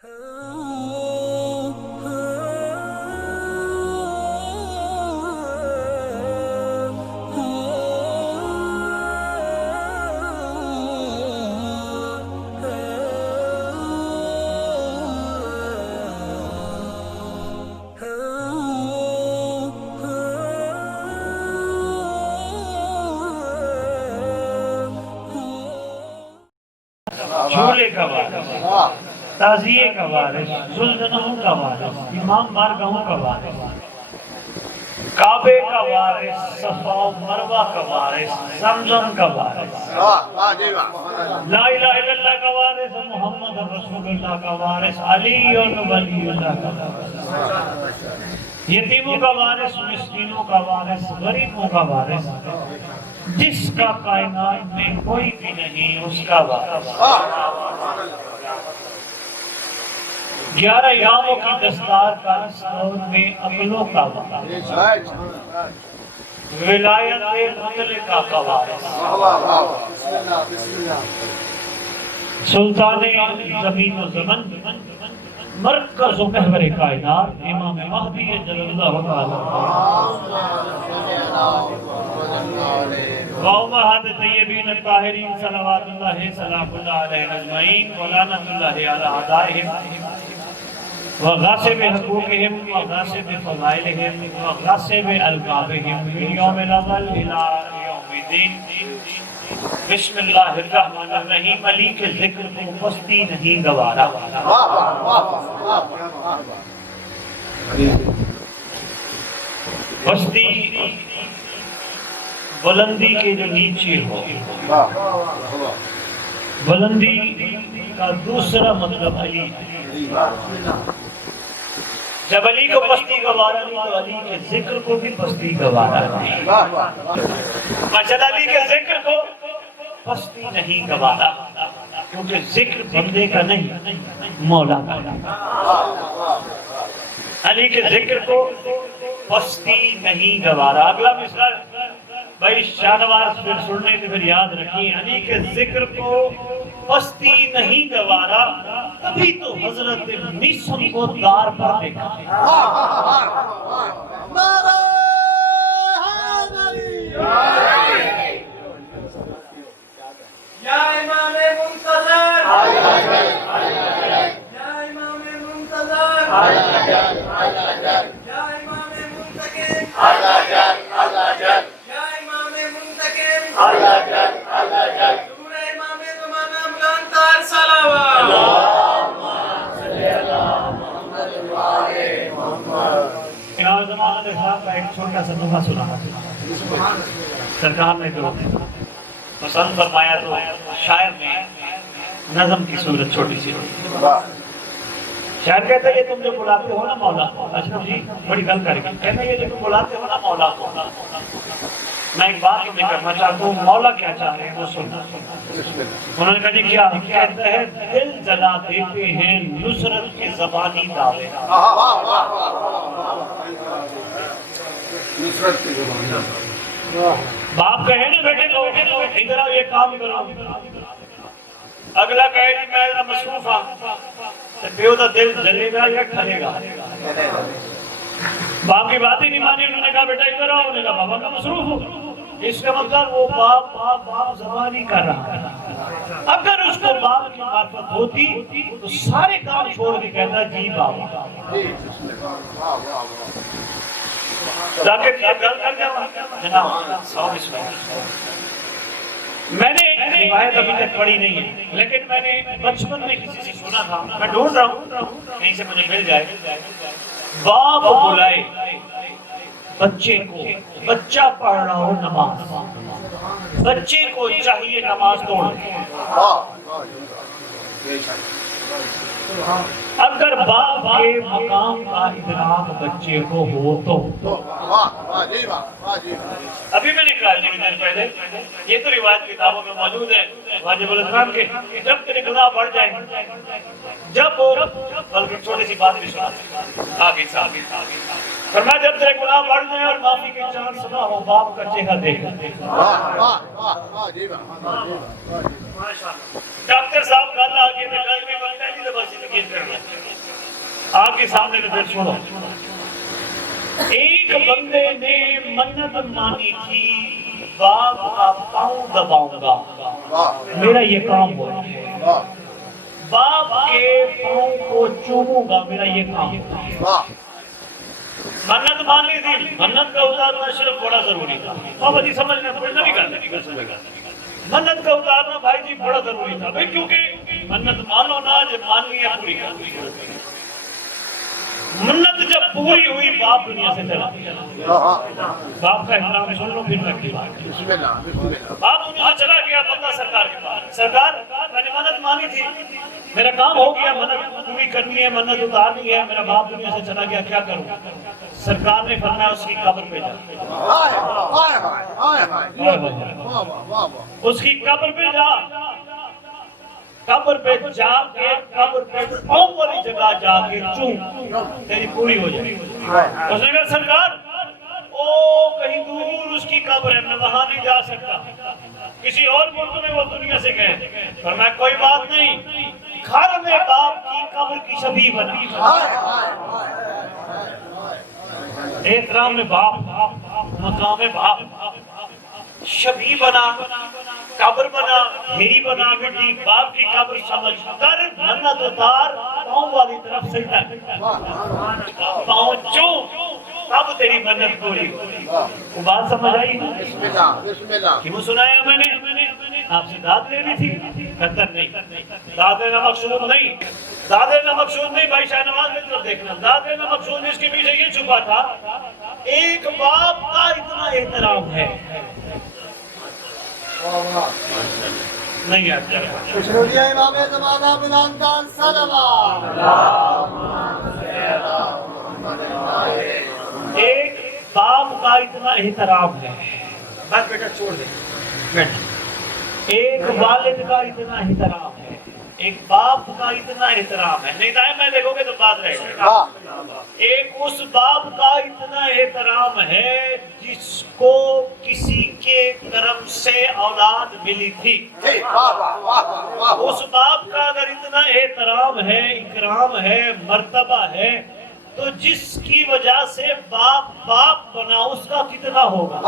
جھولے کا وارث، تعزیے کا وارث، ذوالجناحوں کا وارث، امام بارگاہوں کا وارث، کعبے کا وارث، صفا و مروہ کا وارث، زمزم کا وارث، لا الہ الا اللہ کا وارث، محمد رسول اللہ کا وارث، علی ولی اللہ کا وارث، یتیموں کا وارث، مسکینوں کا وارث، غریبوں کا وارث، جس کا کائنات میں کوئی بھی نہیں اس کا وارث، 11 اماموں کی دستار کا اس دور میں عقلوں کا وارث، ولایت مطلقہ کا وارث، سلطان زمین و زمن، مرکز و محور کائنات، امام مہدی جل اللہ تعالی وامہات طیبین الطاہرین صلوات اللہ سلام اللہ علیہ اجمعین ولعنت اللہ علی اعدائہم وغاصب حقوقہم وغاصب فضائلہم وغاصب القابہم من یوم الاول الى یوم الدین۔ بسم اللہ الرحمن الرحیم۔ علی کے ذکر کو پستی نہیں گوارا، پستی بلندی کے جو نیچے ہو، بلندی کا دوسرا مطلب علی، جب علی کو پستی گوارا نہیں تو علی کے ذکر کو بھی پستی گوارا نہیں، مجد علی کے ذکر کو پستی نہیں گوارا، کیونکہ ذکر بندے کا نہیں مولا کا، علی کے ذکر کو پستی نہیں گوارا۔ اگلا مثال بھائی شاہنواز پھر سننے تو پھر یاد رکھیں، علی کے ذکر کو پستی نہیں گوارا، تبھی تو حضرت میسم کو دار پر دیکھا، یا امام منتظر، یا امام منتظر، یا امام منتقم، یا امام منتقم، سورہ امام زمانہ بلند تار صلوات۔ امام زمانہ کے صاحب کا ایک چھوٹا سا نغمہ سنا، سرکار نے جو پسند فرمایا تو شاعر نے نظم کی صورت چھوٹی سی ہوئی، شاعر کہتا ہے یہ تم جو بلاتے ہو نا مولا، اشرف جی بڑی گل کر کے کہتا ہے یہ جو تم بلاتے ہو نا مولا کو، میں ایک بات تمہیں کرنا چاہتا ہوں، مولا کیا چاہ رہے ہیں وہ سننا۔ انہوں نے کہا جی کیا کہتا ہے، دل جلا دیتے ہیں نصرت کے زبانی دعوے، باپ کہے نا بیٹے کو ادھر آؤ یہ کام کرو، اگلا کہے جی میں ذرا مصروف ہوں، تو پیو دا دل جلے گا یا کھلے گا؟ باپ کی بات ہی نہیں مانی، انہوں نے کہا بیٹا ادھر آؤ، انہوں نے کہا بابا میں مصروف ہوں، اس کا مطلب وہ باپ زبانی کر رہا ہے، اگر اس کو باپ کی معرفت ہوتی تو سارے کام چھوڑ کے کہتا جی بابا، جاکر یہ گل کر جاؤں جناب صاحب اس میں میں نے روایت ابھی تک پڑھی نہیں ہے، لیکن میں نے بچپن میں کسی سے سنا تھا، میں ڈھونڈ رہا ہوں کہیں سے مجھے مل جائے، باپ بلائے بچے کو، بچہ پڑھ رہا ہو نماز، بچے کو چاہیے نماز توڑ، اگر باپ کے مقام کا ادراک بچے کو ہو تو، ابھی میں نے کہا تھوڑی دیر پہلے، یہ تو روایت کتابوں میں موجود ہے واجب الاحترام کے، جب تیرے گناہ بڑھ جائیں، جب بلکہ چھوٹی سی بات بھی سنا آگے فرمایا جب تیرے گناہ بڑھ جائیں اور معافی کے چاند سنا ہو، باپ کا چہرہ دیکھ، ڈاکٹر صاحب گل آ گئی، گل بھی بنتا ہے تنقید کرنا آپ کے سامنے پھر سنو. ایک بندے نے منت مانی تھی باپ کا پاؤں دباؤں گا میرا یہ کام ہو. باپ کے پاؤں کو چوموں گا میرا یہ کام ہو. منت مان لی تھی. منت کا اتارنا صرف بڑا ضروری تھا. بابا سمجھنا پڑھنا نہیں کرنا. منت کا اتارنا بھائی جی بڑا ضروری تھا بھائی, کیونکہ منت مانو نا جب مان لیا پوری کر. منت جب پوری ہوئی باپ دنیا سے چلا گیا. باپ کا احترام سن لو پھر میں باپ دنیا سے چلا گیا. بندہ سرکار کے پاس, سرکار میں نے منت مانی تھی, میرا کام ہو گیا, منت پوری کرنی ہے, منت اتارنی ہے, میرا باپ دنیا سے چلا گیا, کیا کروں؟ سرکار نے فرمایا اس کی قبر پہ جا. اس کی قبر پہ جا. قبر پہ جا کے قبر پہ پاؤں والی جگہ جا کے چوم تیری پوری ہو جائے. اس نے کہا سرکار او کہیں دور اس کی قبر ہے, میں وہاں نہیں جا سکتا, کسی اور ملک میں وہ دنیا سے گئے. فرمایا کوئی بات نہیں, گھر میں باپ کی قبر کی شبیہ بنا. احترام میں باپ, مقام باپ, شبیہ بنا, قبر بنا, ہیری بنا, مٹی باپ کی قبر سمجھ کر منت اتار, پاؤں والی طرف سجدہ پاؤں چوم, تب تیری منت پوری. وہ بات سمجھ آئی نا؟ کیوں سنایا میں نے؟ آپ سے داد لینی تھی. بہتر نہیں, داد لینا مقصود نہیں, داد لینا مقصود نہیں. بھائی شاہ نواز میں طرف دیکھنا, داد لینا مقصود نہیں. اس کے پیچھے یہ چھپا تھا ایک باپ کا اتنا احترام ہے. نہیں یاد کر امام زمانہ بلال کا سلام. ایک باپ کا اتنا احترام ہے. بس بیٹا چھوڑ دے بیٹا. ایک والد کا اتنا احترام ہے, ایک باپ کا اتنا احترام ہے. نہیں دائیں میں دیکھو گے تو بات رہے گا. ایک اس باپ کا اتنا احترام ہے جس کو کسی کے کرم سے اولاد ملی تھی. اس باپ کا اگر اتنا احترام ہے, اکرام ہے, مرتبہ ہے, تو جس کی وجہ سے باپ بنا اس کا کتنا ہوگا.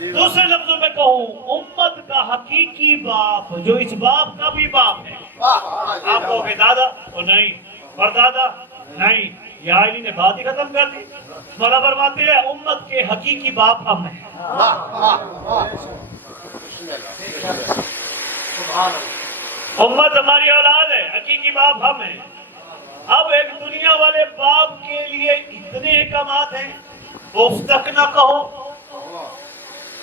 دوسرے لفظوں میں کہوں, امت کا حقیقی باپ جو اس باپ کا بھی باپ ہے. آپ کہو گے دادا وہ نہیں, پردادا نہیں, یہ علی نے بات ہی ختم کر دی. مولا فرماتے ہیں امت کے حقیقی باپ ہم ہیں. امت ہماری اولاد ہے, حقیقی باپ ہم ہیں. اب ایک دنیا والے باپ کے لیے اتنے احکامات ہیں, اف تک نہ کہو.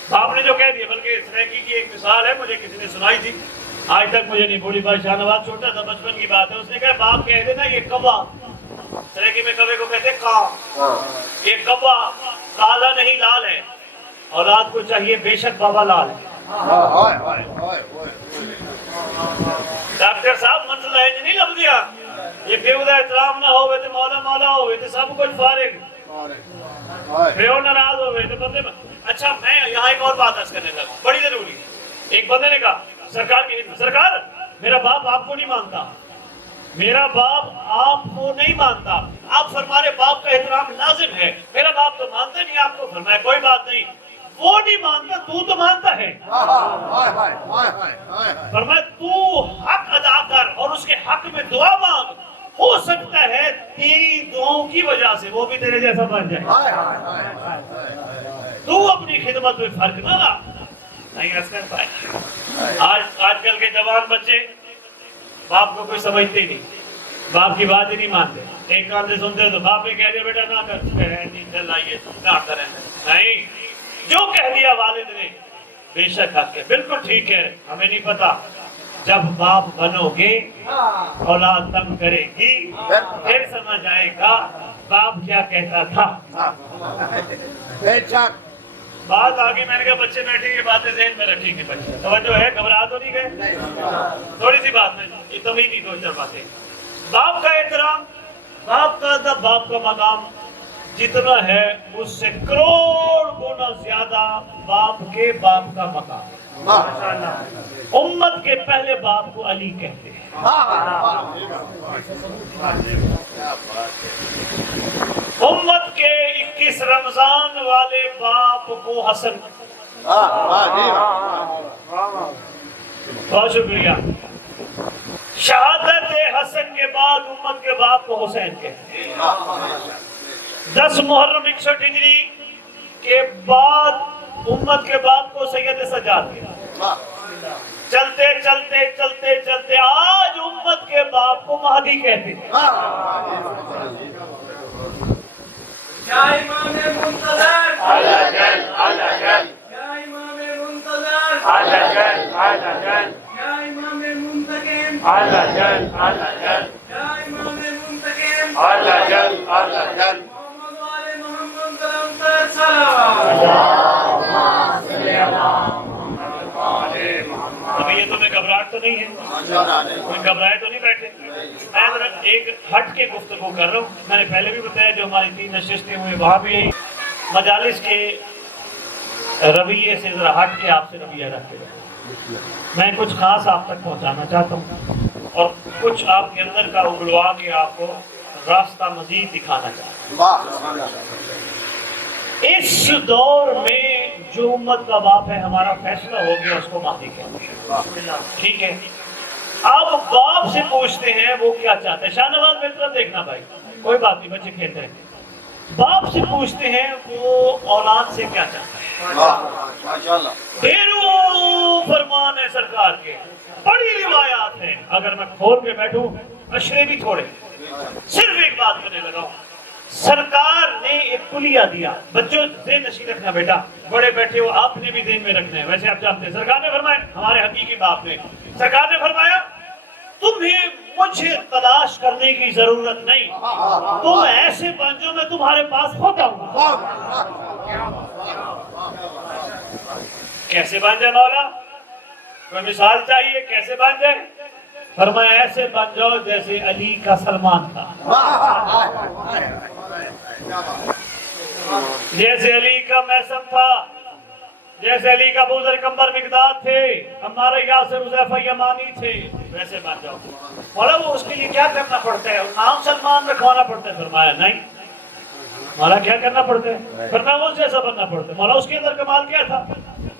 باپ نے جو کہہ دیا, بلکہ سریکی کی ایک مثال ہے, مجھے کسی نے سنائی تھی, آج تک مجھے نہیں بولی. بھائی شاہ نواز چھوٹا تھا, بچپن کی بات ہے, اس نے کہا باپ کہہ دے نا یہ کبا, سریکی میں کبے کو کہتے کام, یہ کبا کالا نہیں لال ہے. اولاد کو چاہیے بے شک بابا لال ہے. ڈاکٹر صاحب مسئلہ ہے نہیں لگ دیا, یہ بیہودہ احترام نہ ہوئے تو مولا مولا ہوئے تو سب کچھ فارغ, بیہو ناراض ہوئے تو بندے. اچھا میں یہاں ایک اور بات عرض کرنے لگا, بڑی ضروری. ایک بندے نے کہا سرکار میرا باپ آپ کو نہیں مانتا, میرا باپ آپ کو نہیں مانتا, آپ فرمارے باپ کا احترام لازم ہے. میرا باپ تو مانتے نہیں آپ کو. فرمایا کوئی بات نہیں, وہ نہیں مانتا تو مانتا ہے. فرمایا تو حق ادا کر اور اس کے حق میں دعا مانگ, ہو سکتا ہے تیری دعاؤں کی وجہ سے وہ بھی تیرے جیسا بن جائے. تو اپنی خدمت میں فرق نہ لا. نہیں عرض کر پائے. آج کل کے جوان بچے باپ کو کوئی سمجھتے ہی نہیں, باپ کی بات ہی نہیں مانتے. ایک کان سے سنتے تو باپ نے کہہ دیا بیٹا نہ کر, لائیے نہ کریں. نہیں, جو کہہ دیا والد نے بے شک حق ہے, بالکل ٹھیک ہے. ہمیں نہیں پتا جب باپ بنو گے اولاد تنگ کرے گی پھر سمجھ آئے گا باپ کیا کہتا تھا. بات آگے میں نے کہا بچے بیٹھیں گے, باتیں ذہن میں رکھیں گے. بچے توجہ ہے, گھبرا تو نہیں گئے؟ تھوڑی سی بات میں یہ تمہیں نہیں, دو چار باتیں. باپ کا احترام, باپ کا ادب, باپ کا مقام جتنا ہے اس سے کروڑ گنا زیادہ باپ کے باپ کا مقام. امت کے پہلے باپ کو علی کہتے ہیں. امت کے 21 رمضان والے باپ کو حسن، بہت شکریہ۔ شہادت حسن کے بعد امت کے باپ کو حسین کہتے ہیں۔ 10 محرم 61 ہجری کے بعد امت کے باپ کو سید سجاد کہتے، چلتے چلتے چلتے چلتے آج امت کے باپ کو مہدی کہتے ہیں۔ یا امام منتظر یا امام منتظر یا امام منتقم یا امام منتقم محمد والے محمد کرم پر صلوات۔ ابھی یہ تمہیں گھبراہٹ تو نہیں ہے؟ کوئی گھبرائے تو نہیں بیٹھے؟ میں ذرا ایک ہٹ کے گفتگو کر رہا ہوں۔ میں نے پہلے بھی بتایا جو ہماری 3 نشستیں ہوئے وہاں بھی یہی مجالس کے رویے سے ذرا ہٹ کے آپ سے رویہ رکھتے ہیں۔ میں کچھ خاص آپ تک پہنچانا چاہتا ہوں اور کچھ آپ کے اندر کا اگلوا کے آپ کو راستہ مزید دکھانا چاہتا ہوں۔ اس دور میں جو امت کا باپ ہے ہمارا فیصلہ ہو گیا اس کو مہدی کہتے ہیں، ٹھیک ہے؟ اب باپ سے پوچھتے ہیں وہ کیا چاہتے ہیں۔ شاہ نواز میری طرف دیکھنا بھائی، کوئی بات نہیں، بچے کھیلتے ہیں۔ باپ سے پوچھتے ہیں وہ اولاد سے کیا چاہتا ہے۔ ڈھیروں فرمان ہے سرکار کے، بڑی روایات ہیں، اگر میں کھول کے بیٹھوں اشرے بھی تھوڑے، صرف ایک بات کرنے لگا ہوں۔ سرکار نے ایک کلیہ دیا، بچوں ذہن نشین رکھنا بیٹا، بڑے بیٹھے ہو آپ نے بھی ذہن میں رکھنا ہے۔ ویسے آپ جانتے ہیں سرکار نے فرمایا، ہمارے حقیقی باپ نے، سرکار نے فرمایا تمہیں مجھے تلاش کرنے کی ضرورت نہیں، تم ایسے بن جاؤ میں تمہارے پاس خود آؤں گا۔ کیسے بن جائے مولا؟ کوئی مثال چاہیے کیسے بن جائے؟ فرمایا ایسے بن جاؤ جیسے علی کا سلمان تھا، جیسے علی کا میثم تھا، جیسے علی کا ابو ذر کمبر مقداد تھے، ہمارے یاسر حذیفہ یمانی تھے، ویسے بن جاؤ۔ مولا وہ اس کے لیے کیا کرنا پڑتا ہے؟ نام سلمان رکھوانا پڑتا ہے؟ فرمایا نہیں۔ مولا کیا کرنا پڑتا ہے؟ فرمایا اس جیسا بننا پڑتا ہے۔ مولا اس کے اندر کمال کیا تھا؟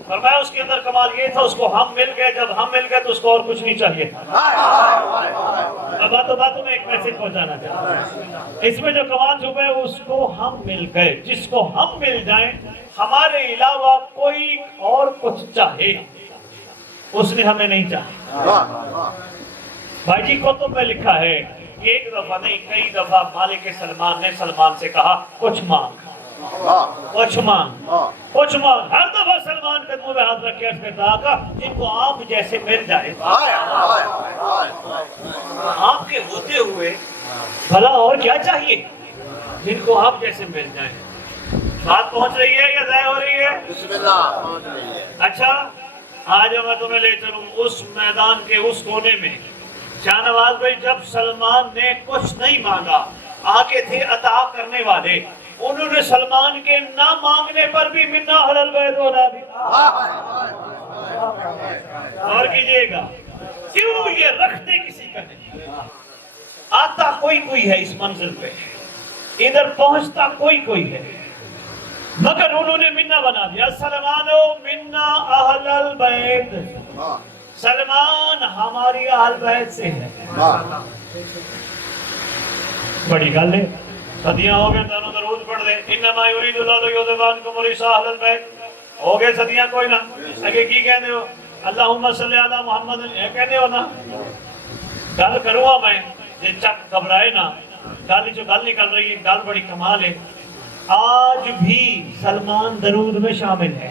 فرمایا اس کے اندر کمال یہ تھا اس کو ہم مل گئے، جب ہم مل گئے تو اس کو اور کچھ نہیں چاہیے تھا۔ اب باتوں میں ایک میسج پہنچانا چاہتا ہوں، اس میں جو کمال چھپا ہے اس کو ہم مل گئے، جس کو ہم مل جائیں ہمارے علاوہ کوئی اور کچھ چاہے اس نے ہمیں نہیں چاہا۔ بھائی جی کتب میں لکھا ہے، ایک دفعہ نہیں کئی دفعہ مالک سلمان نے سلمان سے کہا کچھ مانگ، کچھ مانگ، کچھ مانگ۔ ہر دفعہ سلمان قدموں میں ہاتھ رکھ کے عرض کرتا آقا جن کو آپ جیسے مل جائے، آپ کے ہوتے ہوئے بھلا اور کیا چاہیے؟ جن کو آپ جیسے مل جائیں۔ بات پہنچ رہی ہے یا ضائع ہو رہی ہے؟ بسم اللہ۔ اچھا آج میں تمہیں لے چلوں اس میدان کے اس کونے میں۔ شاہ نواز بھائی جب سلمان نے کچھ نہیں مانگا، آگے تھے عطا کرنے والے، انہوں نے سلمان کے نہ مانگنے پر بھی منا حلال بیت ہونا دی۔ اور کیجئے گا کیوں یہ رکھتے کسی کا نہیں، آتا کوئی ہے اس منزل پہ، ادھر پہنچتا کوئی ہے، مگر انہوں نے منا بنا دیا۔ سلمانو منا اہل البیت، سلمان ہماری اہل بیت سے ہے۔ بڑی گل ہے، صدیاں ہو گئے تانوں درود پڑھ دے، انما یرید اللہ لیذھب عنکم الرجس اہل البیت، ہو گئے صدیاں کوئی نہ اگے کی کہندے ہو اللہم صلی علی محمد، یہ کہندے ہو نا۔ گل کروں گا میں جے چک گھبرائے نا، گل جو گل نکل رہی ہے گل بڑی کمال ہے۔ آج بھی سلمان درود میں شامل ہے۔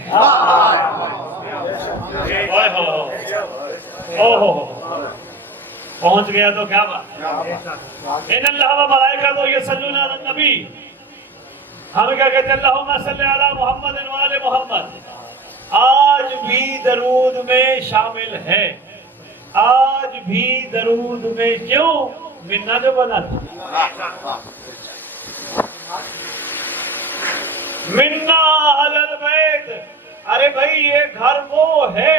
پہنچ گیا تو کیا بات۔ ان اللہ و ملائکۃ یصلون علی النبی، ہم کیا کہتے ہیں اللہم صلی علی محمد و آل محمد، آج بھی درود میں شامل ہے، آج بھی درود میں، کیوں؟ منا جو بنا تھا، منا اہل البیت۔ ارے بھائی یہ گھر وہ ہے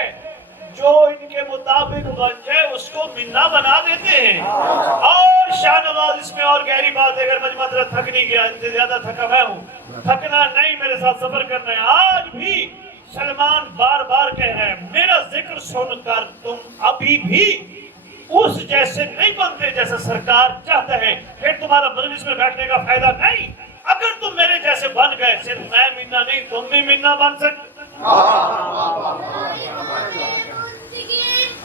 جو ان کے مطابق بن جائے اس کو منا بنا دیتے ہیں. اور شاہ نواز اس میں اور گہری بات ہے، اگر مجمع ترا تھک نہیں گیا، ان سے زیادہ تھکا میں ہوں، تھکنا نہیں، میرے ساتھ سفر کرنا ہے. آج بھی سلمان بار بار کہہ رہے ہیں میرا ذکر سن کر تم ابھی بھی اس جیسے نہیں بنتے جیسا سرکار چاہتا ہے، پھر تمہارا مجلس میں بیٹھنے کا فائدہ نہیں. اگر تم میرے جیسے بن گئے، صرف میں منا نہیں تم بھی منا بن سکتے.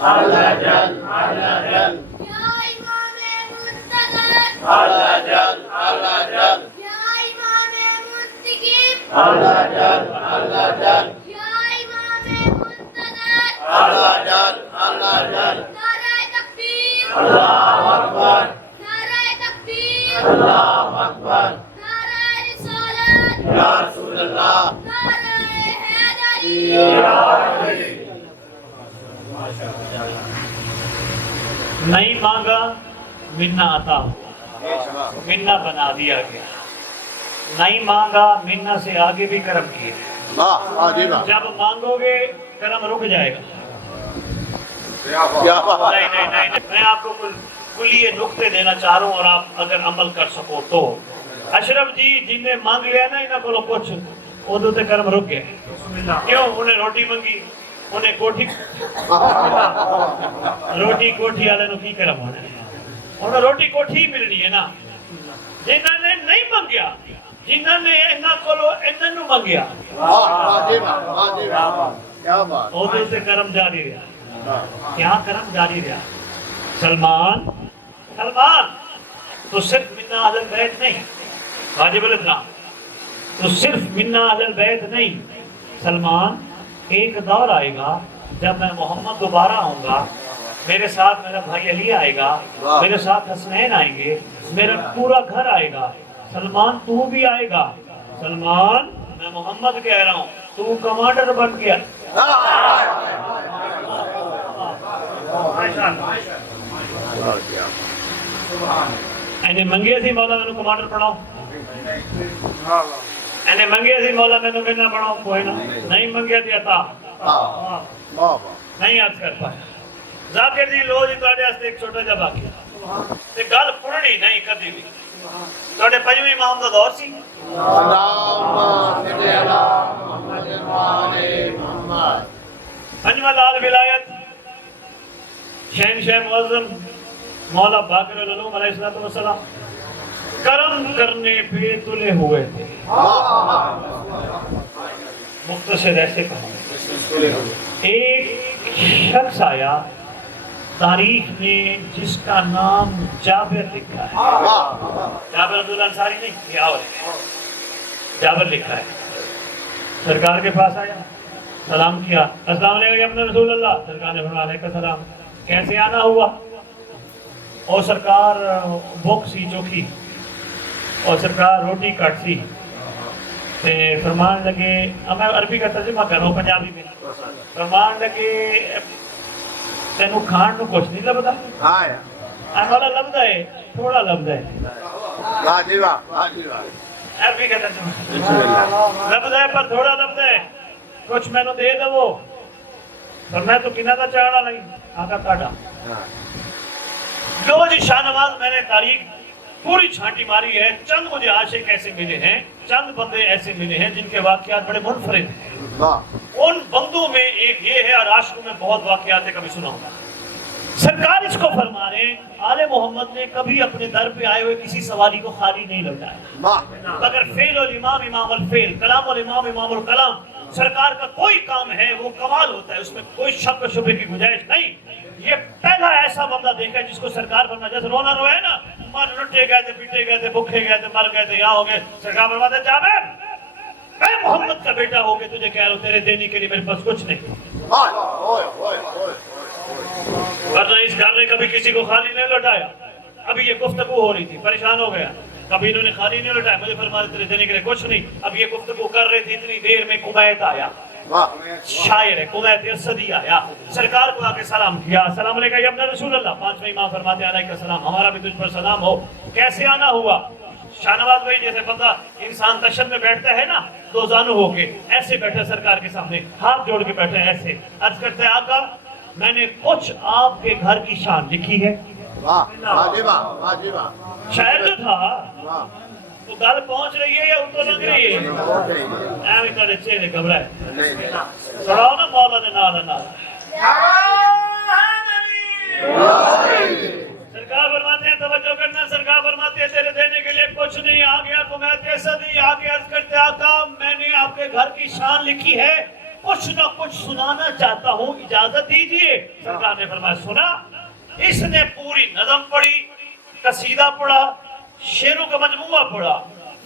اللہ جل اللہ جل یا امام منتظر اللہ جل اللہ جل یا امام منتقم اللہ جل اللہ جل یا امام منتظر اللہ جل اللہ جل نعرہ تکبیر اللہ اکبر نعرہ تکبیر اللہ اکبر نعرہ رسالت یا رسول اللہ نعرہ حیدری. نہیں مانگا منا عطا ہوا، منا بنا دیا گیا. نہیں مانگا منا سے آگے بھی کرم کیے. جب مانگو گے کرم رک جائے گا. نہیں نہیں نہیں، میں آپ کو کلیے نقطے دینا چاہ رہا ہوں اور آپ اگر عمل کر سکو تو. اشرف جی جنہیں مانگ لیا نا انہوں کو کچھ ادو تے کرم رک گئے. کیوں؟ انہیں روٹی منگی، انہیں کوٹھی والے نو کی کرم ہونا ہے، انہیں روٹی کوٹھی ملنی ہے نا. جنہوں نے نہیں منگیا، جنہوں نے انہاں کولو انہاں نو منگیا، ادو تے کرم جاری رہا. کیا کرم جاری رہا؟ سلمان تو صرف منا اہل البیت نہیں، واجب الاحترام تو صرف منا اہل البیت نہیں. سلمان ایک دور آئے گا جب میں محمد دوبارہ آؤں گا، میرے ساتھ میرا بھائی علی آئے گا، میرے ساتھ حسنین آئیں گے، میرا پورا گھر آئے گا. سلمان تو بھی آئے گا. سلمان میں محمد کہہ رہا ہوں تو کمانڈر بن گیا. اینے منگے سی مولا میں کمانڈر بناؤ، اینے منگے سی مولا میں ملنا بناؤ، کوئی نہ نہیں منگے تھی عطا نہیں عرض کر پایا. ذاکر جی لو جی تواڈے واسطے ایک چھوٹا جا واقعہ تے گل پڑھنی نہیں کدی بھی. تواڈے پنجویں امام دا دور سی، پنجواں لال ولایت شہنشاہ معظم مولا باقر العلوم علیہ السلام کرم کرنے پہ تلے ہوئے تھے. مختصر ایسے کہا، ایک شخص آیا تاریخ میں جس کا نام جابر لکھا ہے. جابر عبداللہ انصاری نہیں، یہ اور جابر لکھا ہے. سرکار کے پاس آیا، سلام کیا، السلام علیکم یا ابن رسول اللہ. سرکار نے فرمایا علیکم السلام. کیسے آنا ہوا؟ اور سرکار بھوک سی چوکھی اور سرکار روٹی کٹ سی تے فرمان لگے، میں عربی کا ترجمہ کر رہا ہوں پنجابی میں. فرمان لگے تینوں کھان نو کچھ نہیں لبدا؟ والا لبدا ہے، تھوڑا لبدا ہے. عربی کا ترجمہ لبدا ہے پر تھوڑا لبدا ہے، کچھ میں نو دے دو. پر میں تو کنہ دا چاڑا نہیں آقا کاٹا. لو جی شاہ نواز میں نے تاریخ پوری چھانٹی ماری ہے. چند مجھے عاشق ایسے ملے ہیں، چند بندے ایسے ملے ہیں جن کے واقعات بڑے منفرد ہیں. ان بندوں میں ایک یہ ہے، اور عاشقوں میں بہت واقعات ہے، کبھی سنا ہوگا. سرکار اس کو فرما رہے ہیں آل محمد نے کبھی اپنے در پہ آئے ہوئے کسی سواری کو خالی نہیں لوٹایا، مگر فعل الامام امام الفعل، کلام الامام امام الکلام. سرکار کا کوئی کام ہے وہ کمال ہوتا ہے، اس میں کوئی شک و شبہ کی گنجائش نہیں. یہ پہلا ایسا بندہ دیکھا جس کو سرکار فرما، جیسے رونا روئے نا، مر لٹے گئے تھے، پیٹے گئے تھے، بھوکے گئے تھے، مر گئے تھے، یہاں ہو گئے. سرکار فرماتے جابر میں محمد کا بیٹا ہو گئے، تجھے کہہ رہا ہوں تیرے دینے کے لیے میرے پاس کچھ نہیں. ورنہ اس گھر نے کبھی کسی کو خالی نہیں لوٹایا. ابھی یہ گفتگو ہو رہی تھی، پریشان ہو گیا، کبھی انہوں نے خالی نہیں لوٹایا. مجھے فرماتے تیرے دینے کے لیے کچھ نہیں. اب یہ گفتگو کر رہے تھے، اتنی دیر میں قمیت آیا، شاعر ہے قمیت اسدی آیا. سرکار کو آ کے سلام کیا، السلام علیکم یا ابن رسول اللہ. پانچویں امام فرماتے ہیں علیکم السلام، ہمارا بھی تجھ پر سلام ہو. کیسے آنا ہوا؟ شاہ نواز بھائی جیسے بندہ انسان تشن میں بیٹھتا ہے نا، دو زانو ہو کے ایسے بیٹھے سرکار کے سامنے، ہاتھ جوڑ کے بیٹھے ایسے. عرض کرتے ہیں آقا میں نے کچھ آپ کے گھر کی شان لکھی ہے. شاعر جو تھا تو گل پہنچ رہی ہے یا اتو لگ رہی ہے؟ ایویں تھوڑے چہرے گھبرائے سڑاؤ نا مولا دے نال نال. سرکار فرماتے ہیں توجہ کرنا. سرکار فرماتے ہیں تیرے دینے کے لیے کچھ نہیں. آ گیا کمیت کے صدی آ کے عرض کرتے آقا میں نے آپ کے گھر کی شان لکھی ہے, کچھ نہ کچھ سنانا چاہتا ہوں, اجازت دیجئے. سرکار نے فرمایا سنا. اس نے پوری نظم پڑھی, قصیدہ پڑھا, شعروں کا مجموعہ پڑھا,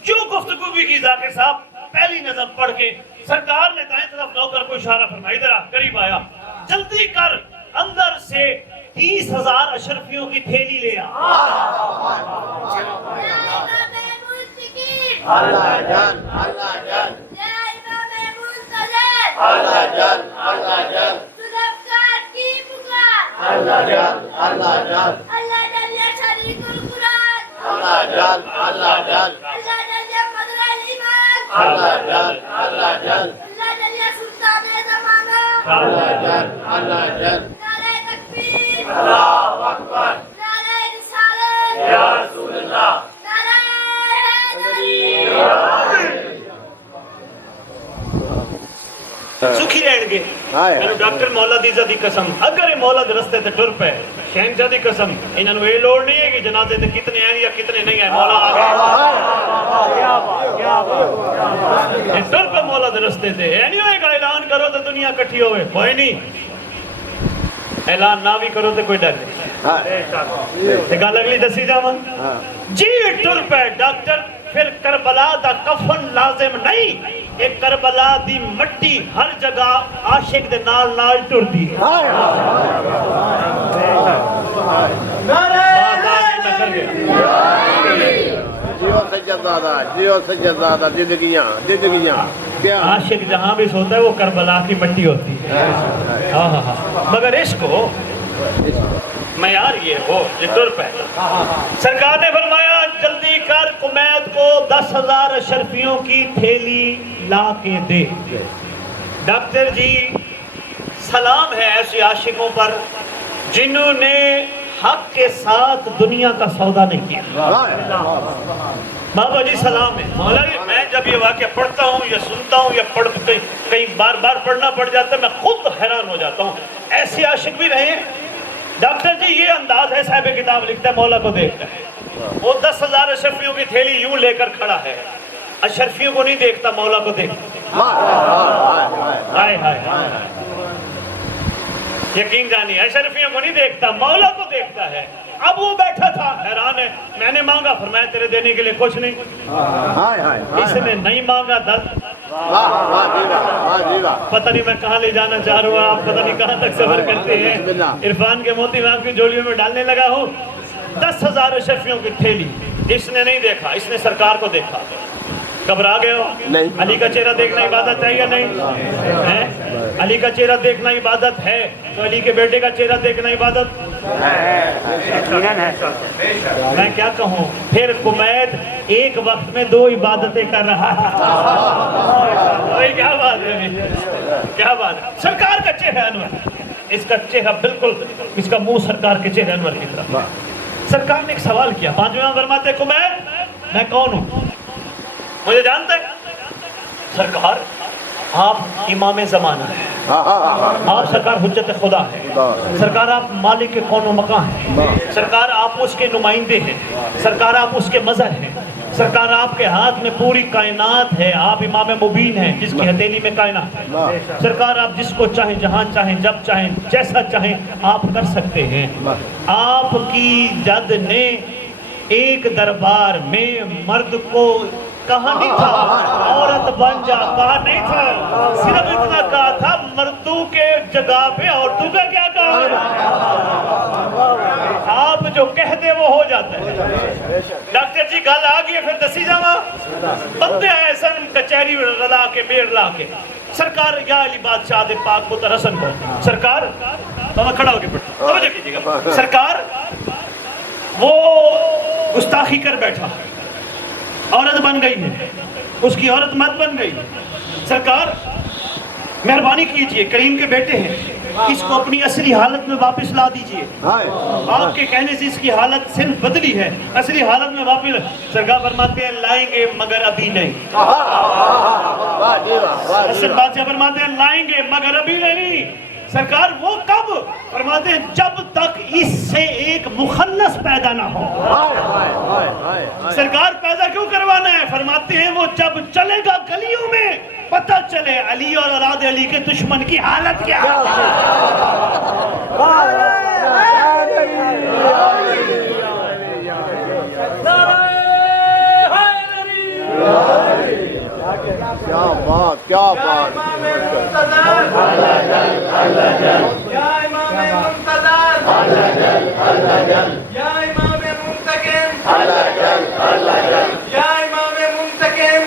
جو گفتگو بھی کی ذاکر صاحب. پہلی نظم پڑھ کے سرکار نے دائیں طرف نوکر کو اشارہ فرمایا, ادھر آ, قریب آیا, جلدی کر اندر سے 30,000 اشرفیوں کی تھیلی لے آ. اللہ جان اللہ جان اللہ جان اللہ جان اللہ جان اللہ جان اللہ جان اللہ جان اللہ جان اللہ جان اللہ جان اللہ جان. اللہ اکبر یا رسول اللہ. سکھی رہن گے. میرے ڈاکٹر مولا دی دی قسم اگر یہ مولا دے رستے تے ٹر پے شہنشاہ دی قسم انہاں نوں یہ لوڑ نہیں ہے کہ جنازے تے کتنے ہیں یا کتنے نہیں ہیں. مولا آ گئے. کیا بات کیا بات. ٹر پے مولا دے رستے تے اے نہیں ہوئے گا اعلان کرو تے دنیا اکٹھی ہوئے. کوئی نہیں, اعلان نہ بھی کرو تے کوئی ڈر نہیں. تے گل اگلی دسی جاواں. جی ٹر پے ڈاکٹر پھر کربلا دا کفن لازم نہیں, ایک کربلا دی مٹی ہر جگہ عاشق دے نال نال ٹردی ہے. جیو سجدادہ جیو سجدادہ زندگیاں زندگیاں. عاشق جہاں بھی سوتا ہے وہ کربلا کی مٹی ہوتی ہے. ہاں ہاں ہاں. مگر اس کو معیار یہ ہو یہ ٹر پہ. سرکار نے فرمایا جلدی کر کمیت کو 10,000 اشرفیوں کی تھیلی لا کے دے. ڈاکٹر جی سلام ہے ایسے عاشقوں پر جنہوں نے حق کے ساتھ دنیا کا سودا نہیں کیا. بابا جی سلام ہے. مولا جی میں جب یہ واقعہ پڑھتا ہوں یا سنتا ہوں یا کئی بار بار پڑھنا پڑ جاتا ہے میں خود حیران ہو جاتا ہوں. ایسے عاشق بھی رہے ہیں. ڈاکٹر جی یہ انداز ہے صاحب کتاب لکھتا ہے مولا کو دیکھتا ہے. وہ 10,000 اشرفیوں کی تھیلی یوں لے کر کھڑا ہے, اشرفیوں کو نہیں دیکھتا مولا کو دیکھتا. ہائے ہائے یقین جانی اشرفیوں کو نہیں دیکھتا مولا کو دیکھتا ہے. اب وہ بیٹھا تھا حیران ہے. میں نے مانگا فرمایا تیرے دینے کے لیے کچھ نہیں. اس نے نہیں مانگا 10. پتہ نہیں میں کہاں لے جانا چاہ رہا ہوں, آپ پتہ نہیں کہاں تک سفر کرتے ہیں. عرفان کے موتی میں آپ کی جوڑیوں میں ڈالنے لگا ہوں. 10,000 اشرفیوں کی تھیلی اس نے نہیں دیکھا, اس نے سرکار کو دیکھا. گھبرا گئے ہو؟ علی کا چہرہ دیکھنا عبادت ہے یا نہیں؟ علی کا چہرہ دیکھنا عبادت ہے تو علی کے بیٹے کا چہرہ دیکھنا عبادت میں کیا کہوں. پھر کمیت ایک وقت میں 2 عبادتیں کر رہا ہے. کیا بات ہے, کیا بات ہے. سرکار کا چہرہ انور, اس کا چہرہ بالکل اس کا منہ سرکار کے چہرے انور کی طرف. سرکار نے ایک سوال کیا. 5ویں فرماتے ہیں کمیت میں کون ہوں, مجھے جانتا ہے؟ سرکار آپ امام زمانہ ہیں, آپ سرکار حجت خدا ہے, سرکار آپ مالک کون و مکان ہیں, سرکار آپ اس کے نمائندے ہیں, سرکار آپ اس کے مظہر ہیں, سرکار آپ کے ہاتھ میں پوری کائنات ہے, آپ امام مبین ہیں جس کی ہتھیلی میں کائنات ہے. سرکار آپ جس کو چاہیں جہاں چاہیں جب چاہیں جیسا چاہیں آپ کر سکتے ہیں. آپ کی جد نے ایک دربار میں مرد کو کہا نہیں تھا عورت بن جا, کہا نہیں تھا, صرف اتنا کہا تھا مردوں کے جگہ پہ عورتوں کا کیا کہا ہے. آپ جو کہہ دے وہ ہو جاتا ہے. ڈاکٹر جی گل آ گئی ہے پھر دسی جاواں. بندے آئے سن کچہری رلا کے بیڑ لا کے سرکار یا علی بادشاہ دے پاک پتر حسن کو سرکار تو کھڑا ہو کے پڑھتا توجہ کیجیے گا. سرکار وہ گستاخی کر بیٹھا, عورت بن گئی ہے, اس کی عورت مت بن گئی. سرکار مہربانی کیجئے, کریم کے بیٹے ہیں, اس کو اپنی اصلی حالت میں واپس لا دیجئے. آپ کے کہنے سے اس کی حالت صرف بدلی ہے, اصلی حالت میں واپس. سرکار فرماتے ہیں لائیں گے مگر ابھی نہیں. حسن بادشاہ فرماتے ہیں لائیں گے مگر ابھی نہیں. سرکار وہ کب؟ فرماتے ہیں جب تک اس سے ایک مخلص پیدا نہ ہو. سرکار پیدا کیوں کروانا ہے؟ فرماتے ہیں وہ جب چلے گا گلیوں میں پتہ چلے علی اور اولاد علی کے دشمن کی حالت کیا ہے. کیا بات, کیا بات. یا امام منتظر, یا امام منتقم, یا امام منتقم,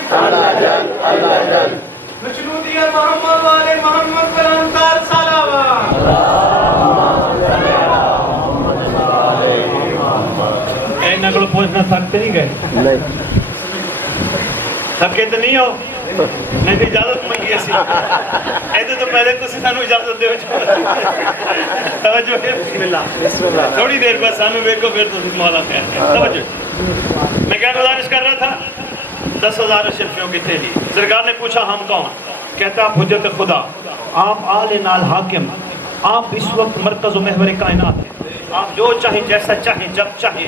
مشروطیہ محمد والے محمد پر انصار صلوات. انہوں کو پوچھنا سکتے نہیں گئے سب کہتے نہیں ہو نہیں تو اجازت منگی ایسی ایسے تو پہلے تو سانو اجازت دے توجہ ہے. بسم اللہ. تھوڑی دیر بعد سانو ویکو پھر تو مولا خیر ہے. توجہ. میں کیا گزارش کر رہا تھا 10,000 اشرفیوں کی تھیلی. سرکار نے پوچھا ہم کون؟ کہتا آپ حجت خدا, آپ آل نال حاکم, آپ اس وقت مرکز و محور کائنات ہیں. آپ جو چاہیں جیسا چاہیں جب چاہیں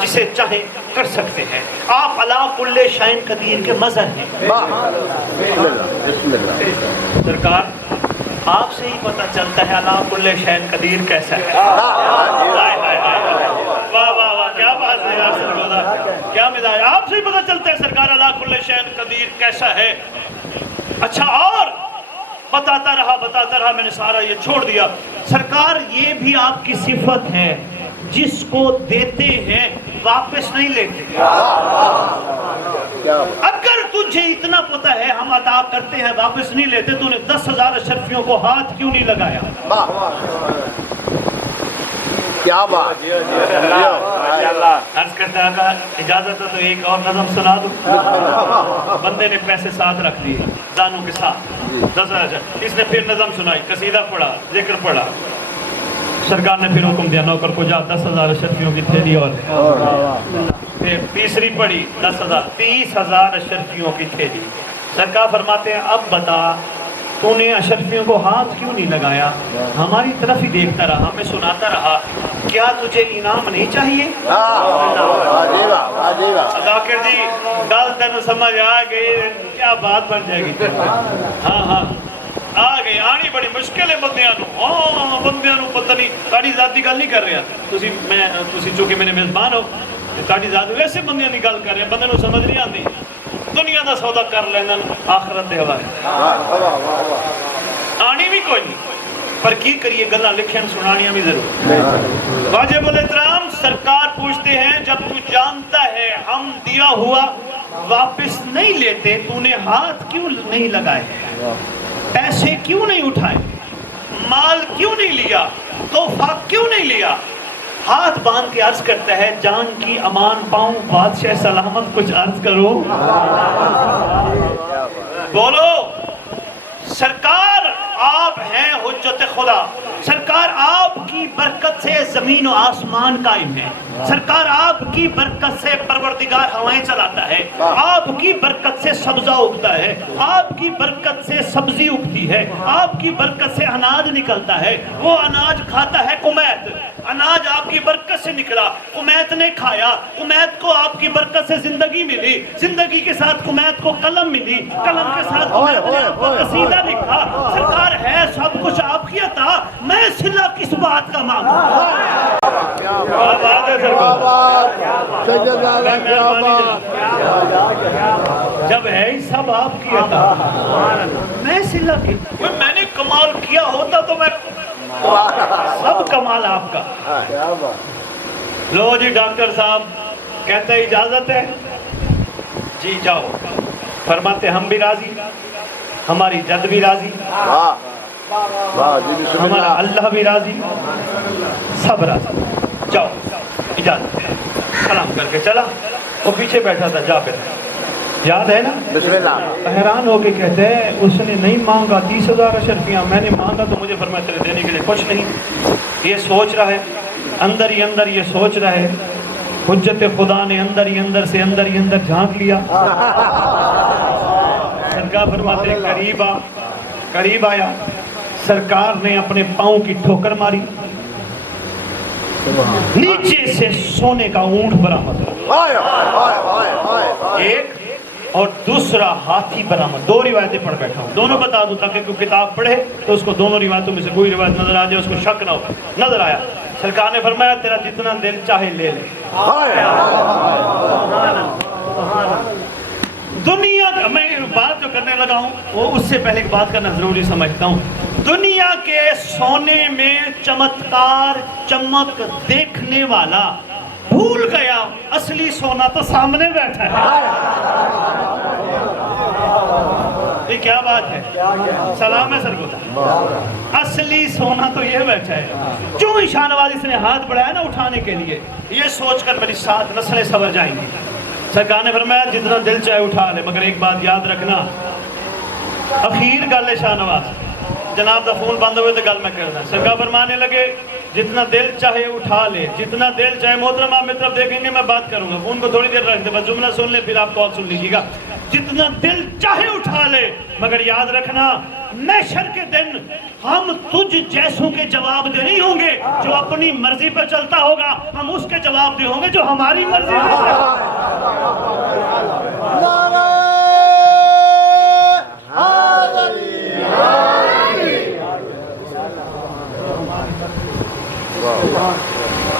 جسے چاہیں کر سکتے ہیں. آپ علا کل شیء قدیر کے مظہر ہیں. سرکار آپ سے ہی پتہ چلتا ہے علا کل شیء قدیر کیسا ہے. واہ واہ واہ کیا بات ہے یار سرکار, کیا مزاج. آپ سے ہی پتہ چلتا ہے سرکار علا کل شیء قدیر کیسا ہے. اچھا اور بتاتا رہا میں نے سارا یہ چھوڑ دیا. سرکار یہ بھی آپ کی صفت ہے جس کو دیتے ہیں واپس نہیں لیتے. اگر تجھے اتنا پتہ ہے ہم عطا کرتے ہیں واپس نہیں لیتے تو نے 10,000 اشرفیوں کو ہاتھ کیوں نہیں لگایا؟ کیا بات. عرض کرتا ہے کہ اجازت ہے تو ایک اور نظم سنا دو. بندے نے پیسے ساتھ رکھ دیے زانوں کے ساتھ 10,000. اس نے پھر نظم سنائی, قصیدہ پڑھا, ذکر پڑھا. سرکار نے پھر حکم دیا نوکر کو جا 10,000 اشرفیوں کی تھیلی اور پھر تیسری پڑھی 10,000 30,000 اشرفیوں کی تھیلی. سرکار فرماتے ہیں اب بتا تو نے اشرفیوں کو ہاتھ کیوں نہیں لگایا؟ ہماری طرف ہی دیکھتا رہا, ہمیں سناتا رہا. کیا تجھے انعام نہیں چاہیے؟ ذاکر جی گل تینوں سمجھ آ گئی, کیا بات بن جائے گی. ہاں آ گئی, آنی بڑی مشکل ہے بندیاں نو. ہاں بندیاں نو پتہ نہیں, تاڑی ذاتی گل نہیں کر رہا تسی چونکہ میرے میزبان ہو, تاڑی ذات ویسے بندیاں نہیں گل کر رہے, بندے نو سمجھ نہیں آتی. دنیا دا سودا کر لینا آخرت دے حوالے. آنی بھی کوئی نہیں پر کی کریے گلاں لکھیں سنانیاں بھی ضرور. واجب الاحترام سرکار پوچھتے ہیں جب تو جانتا ہے ہم دیا ہوا واپس نہیں لیتے تو نے ہاتھ کیوں نہیں لگائے, پیسے کیوں نہیں اٹھائے, مال کیوں نہیں لیا, تحفہ کیوں نہیں لیا؟ ہاتھ باندھ کے عرض کرتا ہے جان کی امان پاؤں بادشاہ سلامت, کچھ عرض کرو. بولو. سرکار آپ ہیں حجت خدا. سرکار آپ کی برکت سے زمین و آسمان قائم ہے. سرکار آپ کی برکت سے پروردگار ہوائیں چلاتا ہے. آپ کی برکت سے سبزہ اگتا ہے. آپ کی برکت سے سبزی اگتی ہے. آپ کی برکت سے اناج نکلتا ہے. وہ اناج کھاتا ہے کمیت. اناج آپ کی برکت سے نکلا, کمیت نے کھایا. کمیت کو آپ کی برکت سے زندگی ملی. زندگی کے ساتھ کمیت کو قلم ملی. قلم کے ساتھ کمیت نے آپ کا قصیدہ لکھا. سرکار ہے سب کچھ آپ کی عطا, میں صلہ کس بات کا مانگوں. جب ہے ہی سب آپ کی عطا, میں صلہ کی, میں نے کمال کیا ہوتا تو میں سب کمال آپ کا. لو جی ڈاکٹر صاحب کہتے ہیں اجازت ہے جی جاؤ. فرماتے ہم بھی راضی, ہماری جد بھی راضی, ہمارا اللہ بھی راضی, سب راضی. جاؤ اجازت ہے. سلام کر کے چلا, وہ پیچھے بیٹھا تھا جا پہ یاد ہے نا؟ بسم اللہ. حیران ہو کے کہتے ہیں اس نے نہیں مانگا 30,000 اشرفیاں، میں نے مانگا تو مجھے فرمایا تیرے دینے کے لیے کچھ نہیں. یہ سوچ رہا ہے اندر ہی اندر، یہ سوچ رہا ہے. حجت خدا نے اندر ہی اندر سے اندر ہی اندر جھانک لیا. سرکار فرماتے قریب آیا. سرکار نے اپنے پاؤں کی ٹھوکر ماری، نیچے سے سونے کا اونٹ برآمد ہوا، ایک اور دوسرا ہاتھی برآمد. دو روایتیں پڑھ بیٹھا ہوں، دونوں بتا دوں تاکہ کوئی کتاب پڑھے تو اس کو دونوں روایتوں میں سے کوئی روایت نظر آ جائے، اس کو شک نہ ہو. نظر آیا. سرکار نے فرمایا تیرا جتنا دل چاہے لے لے. دنیا کا میں بات جو کرنے لگا ہوں وہ اس سے پہلے ایک بات کرنا ضروری سمجھتا ہوں. دنیا کے سونے میں چمتکار چمک دیکھنے والا بھول گیا اصلی سونا تو سامنے بیٹھا ہے. یہ کیا بات ہے؟ سلام ہے سر کو. اصلی سونا تو یہ بیٹھا ہے. جو شاہ نواز اس نے ہاتھ بڑھایا نا اٹھانے کے لیے، یہ سوچ کر میری 7 نسلیں سنور جائیں گی. سرکار نے فرمایا جتنا دل چاہے اٹھا لے، مگر ایک بات یاد رکھنا، اخیر گل ہے شاہ نواز جناب دا فون بند ہوئے تو گل میں کرنا. سرکار فرمانے لگے جتنا دل چاہے اٹھا لے، جتنا دل چاہے. محترم آپ میری طرف دیکھیں گے، میں بات کروں گا، فون کو تھوڑی دیر رکھ دیں، بس جملہ سن لیں پھر آپ کال سن لیجیے گا. جتنا دل چاہے اٹھا لے، مگر یاد رکھنا محشر کے دن ہم تجھ جیسوں کے جواب دے نہیں ہوں گے. جو اپنی مرضی پہ چلتا ہوگا ہم اس کے جواب دے ہوں گے جو ہماری مرضی پہ چلتا. نعرہ حیدری.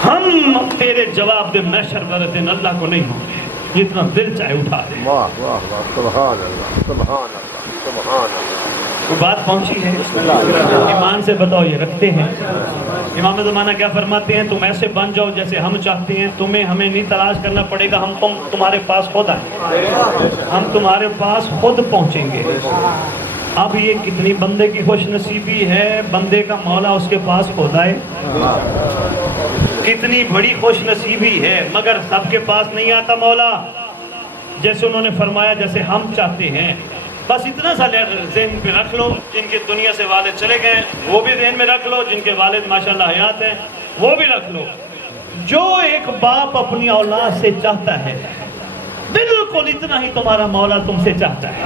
ہم تیرے جواب دے محشر والے دن اللہ کو نہیں ہوں گے. جتنا دل چاہے اٹھا لے. واہ واہ واہ، سبحان اللہ سبحان اللہ سبحان اللہ. وہ بات پہنچی ہے. ایمان سے بتاؤ یہ رکھتے ہیں؟ امام زمانہ کیا فرماتے ہیں؟ تم ایسے بن جاؤ جیسے ہم چاہتے ہیں. تمہیں ہمیں نہیں تلاش کرنا پڑے گا، ہم تمہارے پاس خود آئیں، ہم تمہارے پاس خود پہنچیں گے. اب یہ کتنی بندے کی خوش نصیبی ہے، بندے کا مولا اس کے پاس خود آئے. کتنی بڑی خوش نصیبی ہے، مگر سب کے پاس نہیں آتا مولا. جیسے انہوں نے فرمایا جیسے ہم چاہتے ہیں. بس اتنا سا ذہن پہ رکھ لو، جن کے دنیا سے والد چلے گئے وہ بھی ذہن میں رکھ لو، جن کے والد ماشاءاللہ حیات ہیں وہ بھی رکھ لو. جو ایک باپ اپنی اولاد سے چاہتا ہے بالکل اتنا ہی تمہارا مولا تم سے چاہتا ہے.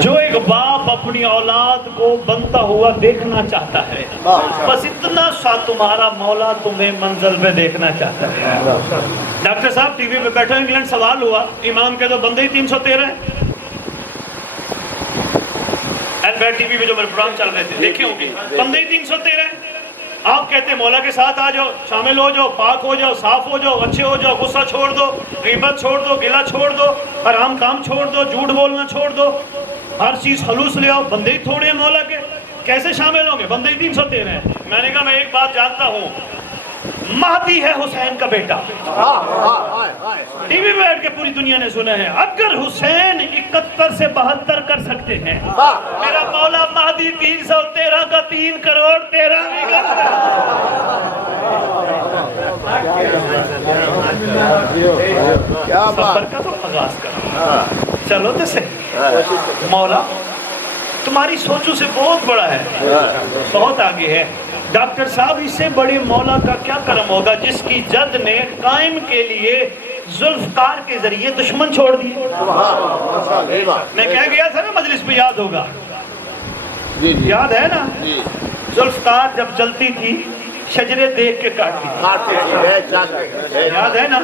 جو ایک باپ اپنی اولاد کو بنتا ہوا دیکھنا چاہتا ہے، بس اتنا سا تمہارا مولا تمہیں منزل پہ دیکھنا چاہتا ہے. ڈاکٹر صاحب ٹی وی پہ بیٹھے انگلینڈ سوال ہوا، امام کے تو بندے ہی 313 ہیں. ٹی وی پہ جو میرے پروگرام چل رہے تھے دیکھے ہوں گے، بندے ہی 313 ہیں. آپ کہتے ہیں مولا کے ساتھ آ جاؤ، شامل ہو جاؤ، پاک ہو جاؤ، صاف ہو جاؤ، اچھے ہو جاؤ، غصہ چھوڑ دو، غیبت چھوڑ دو، گلہ چھوڑ دو، حرام کام چھوڑ دو، جھوٹ بولنا چھوڑ دو، ہر چیز خلوص لے آؤ. بندے ہی تھوڑے ہیں مولا کے، کیسے شامل ہوں گے؟ بندے ہی 313 ہیں. میں نے کہا میں ایک بات جانتا ہوں، مہدی ہے حسین کا بیٹا. ٹی وی پہ بیٹھ کے پوری دنیا نے سنا ہے. اگر حسین 71 سے 72 کر سکتے ہیں، میرا مولا مہدی 313 کا 3 کروڑ 13 بھی کر سکتا ہے. سفر کا تو آغاز کرو، چلو تو صحیح. مولا تمہاری سوچوں سے بہت بڑا ہے، بہت آگے ہے. ڈاکٹر صاحب اس سے بڑے مولا کا کیا کرم ہوگا جس کی جد نے قائم کے لیے ذوالفقار کے ذریعے دشمن چھوڑ دیے. میں کہہ گیا تھا نا مجلس پہ، یاد ہوگا، یاد ہے نا؟ ذوالفقار جب چلتی تھی شجرے دیکھ کے کاٹتی تھی، یاد ہے نا؟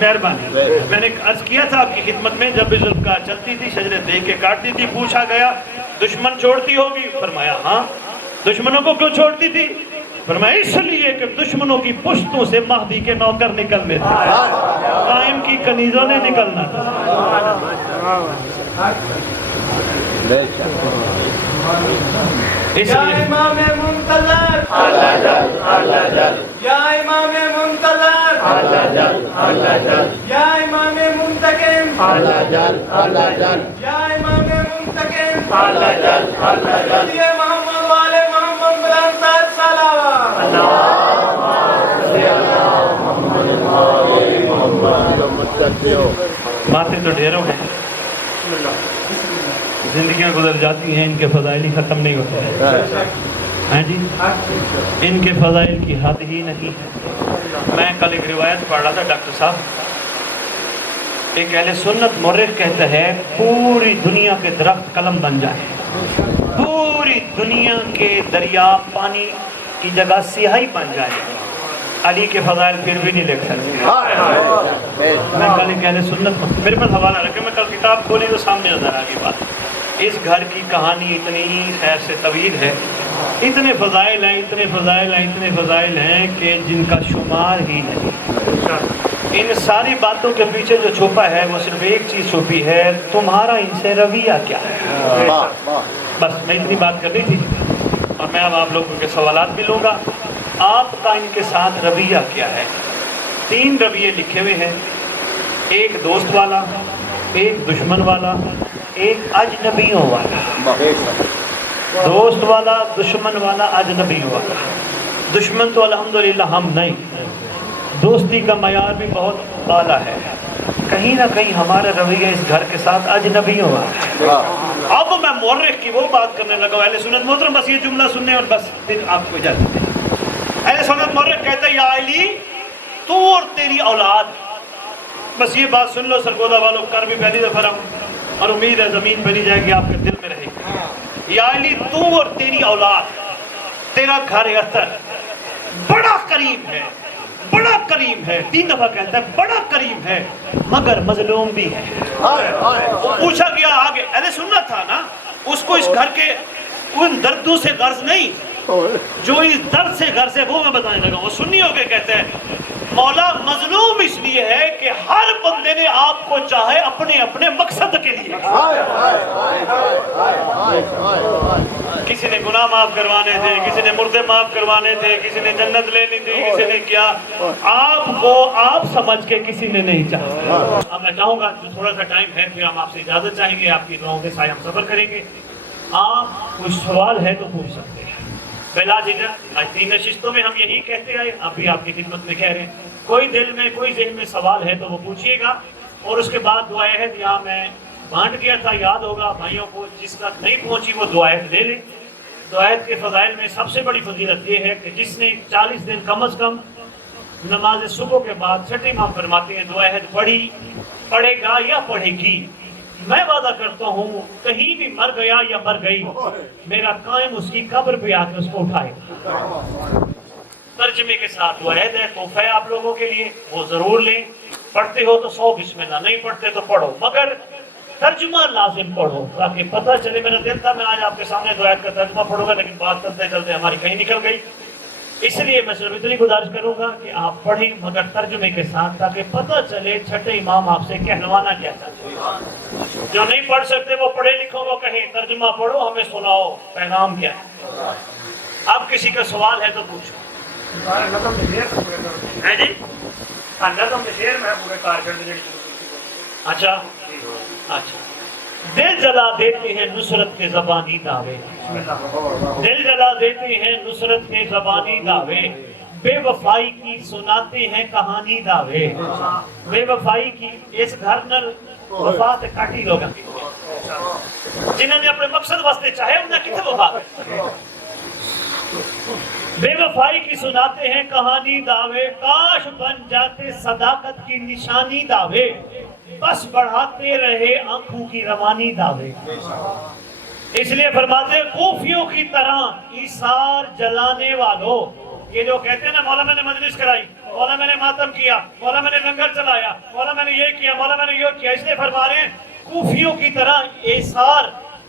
مہربانی. میں نے عرض کیا تھا آپ کی خدمت میں، جب بھی ذوالفقار چلتی تھی شجرے دیکھ کے کاٹتی تھی. پوچھا گیا دشمن چھوڑتی ہوگی؟ فرمایا ہاں. دشمنوں کو کیوں چھوڑتی تھی؟ فرمایا اس لیے کہ دشمنوں کی پشتوں سے مہدی کے نوکر نکلنے تھے، قائم کی کنیزوں نے نکلنا تھا. یا امام منتظر، یا امام منتظر، یا امام منتقم، یا امام منتقم، علی محمد والے محمد بلند صاحب صلوات. باتیں تو ڈھیروں ہیں، زندگیاں گزر جاتی ہیں، ان کے فضائل ہی ختم نہیں ہوتے ہیں، ہیں جی، ان کے فضائل کی حد ہی نہیں ہے۔ میں کل ایک روایت پڑھ رہا تھا ڈاکٹر صاحب، ایک اہل سنت مورخ کہتا ہے پوری دنیا کے درخت قلم بن جائے، پوری دنیا کے دریا پانی کی جگہ سیاہی بن جائے، علی کے فضائل پھر بھی نہیں لکھ سکتے۔ میں کل ایک اہل سنت میرے پاس حوالہ رکھے، میں کل کتاب کھولی تو سامنے نظر آ گئی بات۔ اس گھر کی کہانی اتنی خیر سے طویل ہے، اتنے فضائل ہیں، اتنے فضائل ہیں، اتنے فضائل ہیں کہ جن کا شمار ہی نہیں۔ ان ساری باتوں کے پیچھے جو چھپا ہے وہ صرف ایک چیز چھپی ہے، تمہارا ان سے رویہ کیا ہے۔ بس میں اتنی بات کرنی تھی، اور میں اب آپ لوگوں کے سوالات بھی لوں گا۔ آپ کا ان کے ساتھ رویہ کیا ہے؟ 3 رویے لکھے ہوئے ہیں، ایک دوست والا، ایک دشمن والا، ایک اجنبیوں والا۔ دوست والا، دشمن والا، اجنبی والا۔ دشمن تو الحمدللہ ہم نہیں، دوستی کا معیار بھی بہت اعلیٰ ہے، کہیں نہ کہیں ہمارا رویہ اس گھر کے ساتھ اجنبیوں والا ہے۔ اب میں مورخ کی وہ بات کرنے لگا، اہل سنت محترم بس یہ جملہ سننے اور بس پھر آپ کو اجازت دیں۔ اہل سنت مورخ کہتا ہے یا علی تو اور تیری اولاد، بس یہ بات سن لو سرگودا والوں، کر بھی پہلی دفعہ رہا ہوں اور امید ہے زمین بنی جائے گی آپ کے دل میں رہے گی۔ یا علی تو اور تیری اولاد، تیرا گھر اثر بڑا قریب ہے، بڑا قریب ہے، 3 دفعہ کہتا ہے بڑا قریب ہے، مگر مظلوم بھی ہے۔ وہ پوچھا گیا آگے، اہل سنت تھا نا، اس کو اس گھر کے ان دردوں سے غرض نہیں جو اس درد سے غرض ہے، وہ میں بتانے لگا۔ وہ سنی ہو کے کہتے ہیں مولا مظلوم اس لیے ہے کہ ہر بندے نے آپ کو چاہے اپنے اپنے مقصد کے لیے، کسی نے گناہ معاف کروانے تھے، کسی نے مردے معاف کروانے تھے، کسی نے جنت لینی تھی، کسی نے کیا، آپ کو آپ سمجھ کے کسی نے نہیں چاہا۔ اب میں چاہوں گا جو تھوڑا سا ٹائم ہے پھر ہم آپ سے اجازت چاہیں گے، آپ کی دعاؤں کے سائے ہم صبر کریں گے۔ آپ کوئی سوال ہے تو پوچھ سکتے ہیں بلا جھجک۔ آج 3 نشستوں میں ہم یہی کہتے آئے، اب بھی آپ کی خدمت میں کہہ رہے ہیں، کوئی دل میں کوئی ذہن میں سوال ہے تو وہ پوچھیے گا، اور اس کے بعد دعا عہد یہاں میں بانٹ گیا تھا، یاد ہوگا بھائیوں کو، جس کا نہیں پہنچی وہ دعا عہد لے لیں۔ دعا عہد کے فضائل میں سب سے بڑی فضیلت یہ ہے کہ جس نے 40 دن کم از کم نماز صبح کے بعد چھٹے امام فرماتے ہیں دعا عہد پڑھے گا یا پڑھے گی، میں وعدہ کرتا ہوں کہیں بھی مر گیا یا مر گئی، میرا قائم اس کی قبر پہ آ کے اس کو اٹھائے گا۔ ترجمے کے ساتھ دعا عہد ہے، تحفہ ہے آپ لوگوں کے لیے، وہ ضرور لیں۔ پڑھتے ہو تو 100 بسم اللہ، نہیں پڑھتے تو پڑھو، مگر ترجمہ لازم پڑھو تاکہ پتہ چلے۔ میرا دل تھا میں آج آپ کے سامنے دعا عہد کا ترجمہ پڑھوں گا، لیکن بات چلتے چلتے ہماری کہیں نکل گئی، اس لیے میں صرف اتنی گزارش کروں گا کہ آپ پڑھیں مگر ترجمے کے ساتھ، تاکہ پتہ چلے چھٹے امام آپ سے کہلوانا کیا چاہتے ہیں۔ جو نہیں پڑھ سکتے وہ پڑھے لکھوں کو کہیں ترجمہ پڑھو، ہمیں سناؤ پیغام کیا ہے۔ اب کسی کا سوال ہے تو پوچھو۔ ہے جی اچھا اچھا، دل جلا دیتے ہیں نصرت کے زبانی دعوے، دل جلا دیتے ہیں نصرت کے زبانی دعوے، بے وفائی کی سناتے ہیں کہانی دعوے، بے وفائی کی اس گھر نل وفات کاٹی لوگ جنہوں نے اپنے مقصد واسطے چاہے انہیں کتنے وفات، بے وفائی کی سناتے ہیں کہانی دعوے، کاش بن جاتے صداقت کی نشانی دعوے، بس بڑھاتے رہے آنکھوں کی روانی دعوے۔ اس لیے فرماتے ہیں کوفیوں کی طرح ایثار جلانے والوں، یہ جو کہتے ہیں نا مولا میں نے مجلس کرائی، مولا میں نے ماتم کیا، مولا میں نے لنگر چلایا، مولا میں نے یہ کیا، مولا میں نے یہ کیا، اس لیے فرما رہے ہیں کوفیوں کی طرح ایثار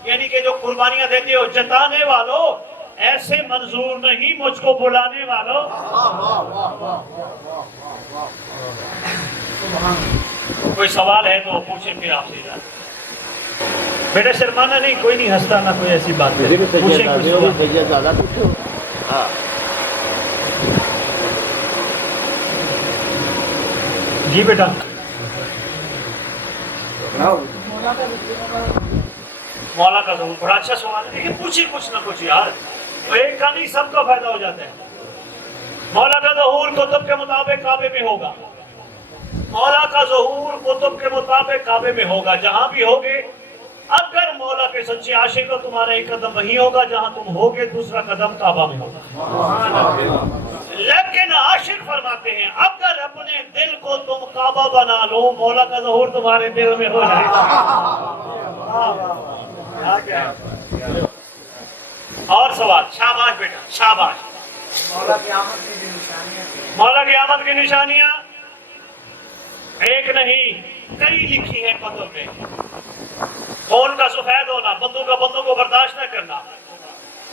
یعنی کہ جو قربانیاں دیتے ہو جتانے والوں، ایسے منظور نہیں مجھ کو بلانے والوں۔ کوئی سوال ہے تو پوچھیں پھر آپ سے جاتے۔ بیٹا شرمانا نہیں، کوئی نہیں ہنستا نہ کوئی ایسی بات ہے، پوچھیں کچھ سوال۔ جی بیٹا مولا کا ظہور بڑا اچھا سوال ہے، لیکن پوچھیں کچھ نہ کچھ یار، تو ایک کا نہیں سب کا فائدہ ہو جاتا ہے۔ مولا کا ظہور کتب کے مطابق کعبے میں ہوگا، مولا کا ظہور کتب کے مطابق کعبے میں ہوگا، جہاں بھی ہوگے اگر مولا کے سچے عاشق ہو تمہارا ایک قدم وہی ہوگا جہاں تم ہوگے، دوسرا قدم کعبہ میں ہوگا۔ لیکن عاشق فرماتے ہیں اگر اپنے دل کو تم کعبہ بنا لو مولا کا ظہور تمہارے دل میں ہو جائے گا۔ اور سوال؟ شاباش بیٹا شاباش۔ مولا کی آمد کی نشانیاں ایک نہیں کئی لکھی ہیں کتب میں۔ خون کا سفید ہونا، بندوں کا بندوں کو برداشت نہ کرنا،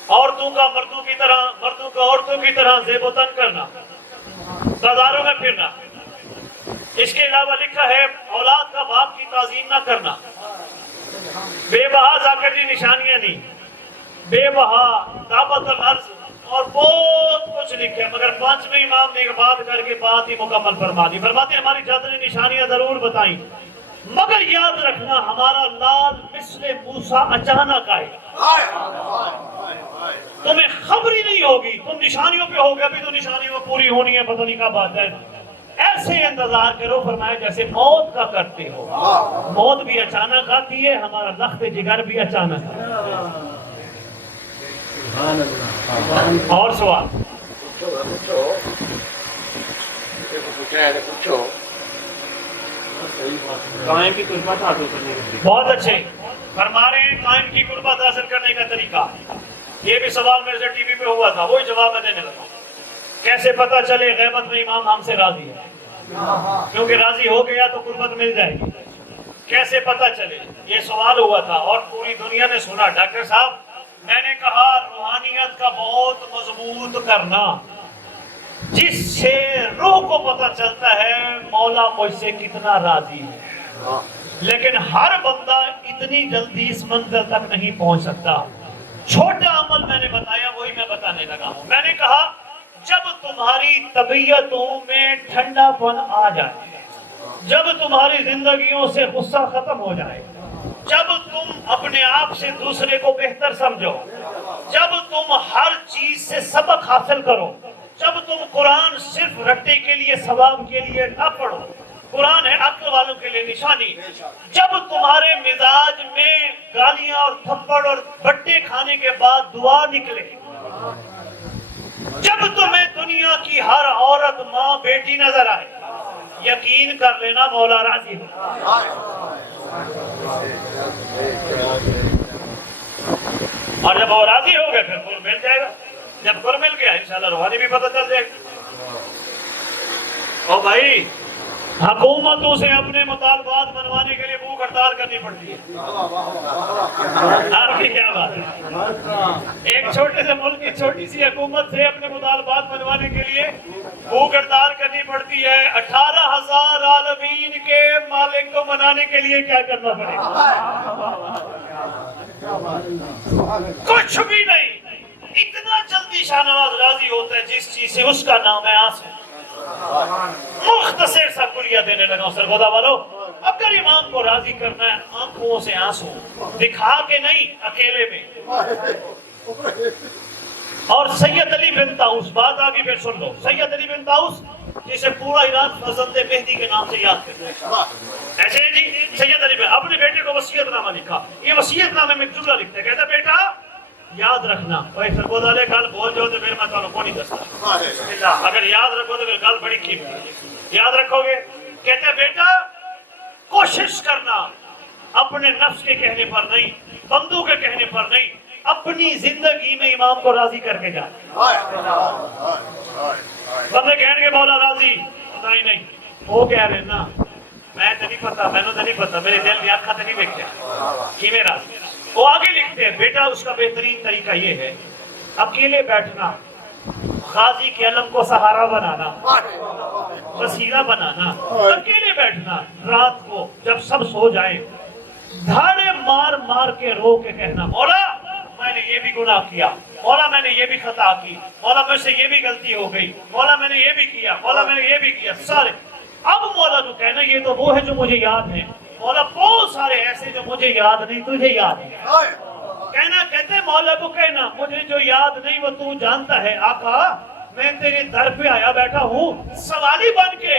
عورتوں کا مردوں کی طرح، مردوں کا عورتوں کی طرح زیب و تن کرنا، بازاروں میں پھرنا۔ اس کے علاوہ لکھا ہے اولاد کا باپ کی تعظیم نہ کرنا، بے بہا ذاکر کی نشانیاں نہیں، بے بہا دعوت الارض اور بہت کچھ لکھے، مگر پانچویں امام نے ایک بات کر کے بات ہی مکمل فرما دی۔ فرماتے ہیں ہماری چادر نے نشانیاں ضرور بتائیں مگر یاد رکھنا ہمارا لال مثل موسیٰ اچانک آئے، تمہیں خبر ہی نہیں ہوگی، تم نشانیوں پہ ہوگے، ابھی تو نشانیوں پوری ہونی ہے، پتہ نہیں کیا بات ہے، ایسے انتظار کرو فرمایا جیسے موت کا کرتے ہو۔ موت بھی اچانک آتی ہے، ہمارا لخت جگر بھی اچانک آتا ہے۔ اور سوال؟ قائم کی قربت حاصل کرنے کا بہت اچھے فرما رہے ہیں، قائم کی قربت حاصل کرنے کا طریقہ۔ یہ بھی سوال میرے سے ٹی وی پہ ہوا تھا، وہی جواب میں دینے لگا۔ کیسے پتہ چلے غیبت میں امام ہم سے راضی ہے؟ کیونکہ راضی ہو گیا تو قربت مل جائے گی۔ کیسے پتہ چلے؟ یہ سوال ہوا تھا اور پوری دنیا نے سنا۔ ڈاکٹر صاحب میں نے کہا روحانیت کا بہت مضبوط کرنا، جس سے روح کو پتہ چلتا ہے مولا مجھ سے کتنا راضی ہے، لیکن ہر بندہ اتنی جلدی اس منزل تک نہیں پہنچ سکتا۔ چھوٹا عمل میں نے بتایا وہی میں بتانے لگا ہوں۔ میں نے کہا جب تمہاری طبیعتوں میں ٹھنڈا پن آ جائے، جب تمہاری زندگیوں سے غصہ ختم ہو جائے، جب تم اپنے آپ سے دوسرے کو بہتر سمجھو، جب تم ہر چیز سے سبق حاصل کرو، جب تم قرآن صرف رٹے کے لیے ثواب کے لیے نہ پڑھو، قرآن ہے عقل والوں کے لیے نشانی، جب تمہارے مزاج میں گالیاں اور تھپڑ اور بٹے کھانے کے بعد دعا نکلے، جب تمہیں دنیا کی ہر عورت ماں بیٹی نظر آئے، یقین کر لینا مولا راضی ہو۔ اور جب وہ راضی ہو گئے پھر قرب مل جائے گا۔ جب قرب مل گیا انشاءاللہ روحانی بھی پتہ چل جائے گا۔ او بھائی حکومتوں سے اپنے مطالبات منوانے کے لیے بھوک ہڑتال کرنی پڑتی ہے۔ آپ کی کیا بات ہے؟ ایک چھوٹے سے ملک کی چھوٹی سی حکومت سے اپنے مطالبات منوانے کے لیے بھوک ہڑتال کرنی پڑتی ہے۔ 18,000 عالمین کے مالک کو منانے کے لیے کیا کرنا پڑے گا؟ کچھ بھی نہیں۔ اتنا جلدی شاہ نواز راضی ہوتا ہے جس چیز سے اس کا نام ہے آنسو۔ مختصر سا کلیہ دینے لگا سرگودا والو، اگر امام کو راضی کرنا ہے آنکھوں سے آنسو دکھا کے نہیں، اکیلے میں۔ اور سید علی بن طاؤس، بات آگے پھر سن لو، سید علی بن طاؤس جسے پورا ایران فرزند مہدی کے نام سے یاد کرتا ہے۔ ایسے جی سید علی بن اپنے بیٹے کو وصیت نامہ لکھا، یہ وصیت نامے میں جملہ لکھتا ہے، کہتا بیٹا یاد رکھنا، بھائی سرگودا لے گل بول جو تو پھر میں تمہیں کو نہیں دستا، اگر یاد رکھو تو پھر گل بڑی قیمتی ہے، یاد رکھو گے۔ کہتے ہیں بیٹا کوشش کرنا اپنے نفس کے کہنے پر نہیں، بندوں کے کہنے پر نہیں، اپنی زندگی میں امام کو راضی کر کے جانا۔ بندے کہنے کے مولا راضی پتا ہی نہیں، وہ کہہ رہے نا میں تو نہیں پتا، میں نے تو نہیں پتا، میرے دل میں آنکھا تو نہیں دیکھا کہ میرا۔ وہ آگے لکھتے ہیں بیٹا اس کا بہترین طریقہ یہ ہے اکیلے بیٹھنا، غازی کے علم کو سہارا بنانا، وسیلہ بنانا، اکیلے بیٹھنا، رات کو جب سب سو جائیں دھاڑے مار مار کے رو کے کہنا مولا میں نے یہ بھی گناہ کیا، مولا میں نے یہ بھی خطا کی، مولا مجھ سے یہ بھی غلطی ہو گئی، مولا میں نے یہ بھی کیا، مولا میں نے یہ بھی کیا، سارے۔ اب مولا کو کہنا یہ تو وہ ہے جو مجھے یاد ہے، مولا بہت سارے ایسے جو مجھے یاد نہیں تجھے یاد ہے۔ کہنا کہتے ہیں مولا کو کہنا مجھے جو یاد نہیں وہ تو جانتا ہے، آقا میں تیرے در پہ آیا بیٹھا ہوں سوالی بن کے،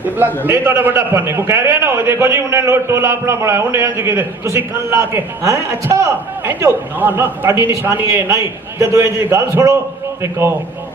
ਇਹ ਤੁਹਾਡਾ ਵੱਡਾ ਪੰਨੇ ਕੋ ਕਹਿ ਰਿਹਾ ਨਾ, ਉਹ ਦੇਖੋ ਜੀ ਉਹਨੇ ਲੋ ਟੋਲਾ ਆਪਣਾ ਬਣਾਇਆ, ਉਹਨੇ ਇੰਜ ਕਿਤੇ ਤੁਸੀਂ ਕੰਨ ਲਾ ਕੇ ਹੈ ਅੱਛਾ ਇੰਜ ਨਾ ਨਾ ਤੁਹਾਡੀ ਨਿਸ਼ਾਨੀ ਹੈ ਨਹੀਂ। ਜਦੋਂ ਇੰਜ ਗੱਲ ਸੁਣੋ ਤੇ ਕਹੋ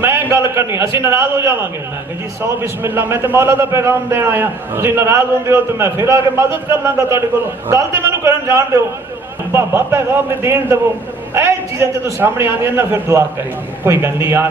ਮੈਂ ਗੱਲ ਕਰਨੀ, ਅਸੀਂ ਨਾਰਾਜ਼ ਹੋ ਜਾਵਾਂਗੇ। ਮੈਂ ਕਿਹਾ ਜੀ 100 ਬਿਸਮਿਲ੍ਲਾ, ਮੈਂ ਤੇ ਮੌਲਾ ਦਾ ਪੈਗਾਮ ਦੇਣ ਆਇਆ, ਤੁਸੀਂ ਨਾਰਾਜ਼ ਹੁੰਦੇ ਹੋ ਤੇ ਮੈਂ ਫਿਰ ਆ ਕੇ ਮਦਦ ਕਰ ਲਾਂਗਾ ਤੁਹਾਡੇ ਕੋਲੋਂ। ਗੱਲ ਤੇ ਮੈਨੂੰ ਕਰਨ ਜਾਣ ਦਿਓ। ਬਾਬਾ ਪੈਗਾਮ ਮੈਂ ਦੇਣ ਦੇਵੋ, ਇਹ ਚੀਜ਼ਾਂ ਜਦੋਂ ਸਾਹਮਣੇ ਆਉਂਦੀਆਂ ਨਾ ਫਿਰ ਦੁਆ ਕਰੀ। ਕੋਈ ਗੱਲ ਨਹੀਂ ਯਾਰ,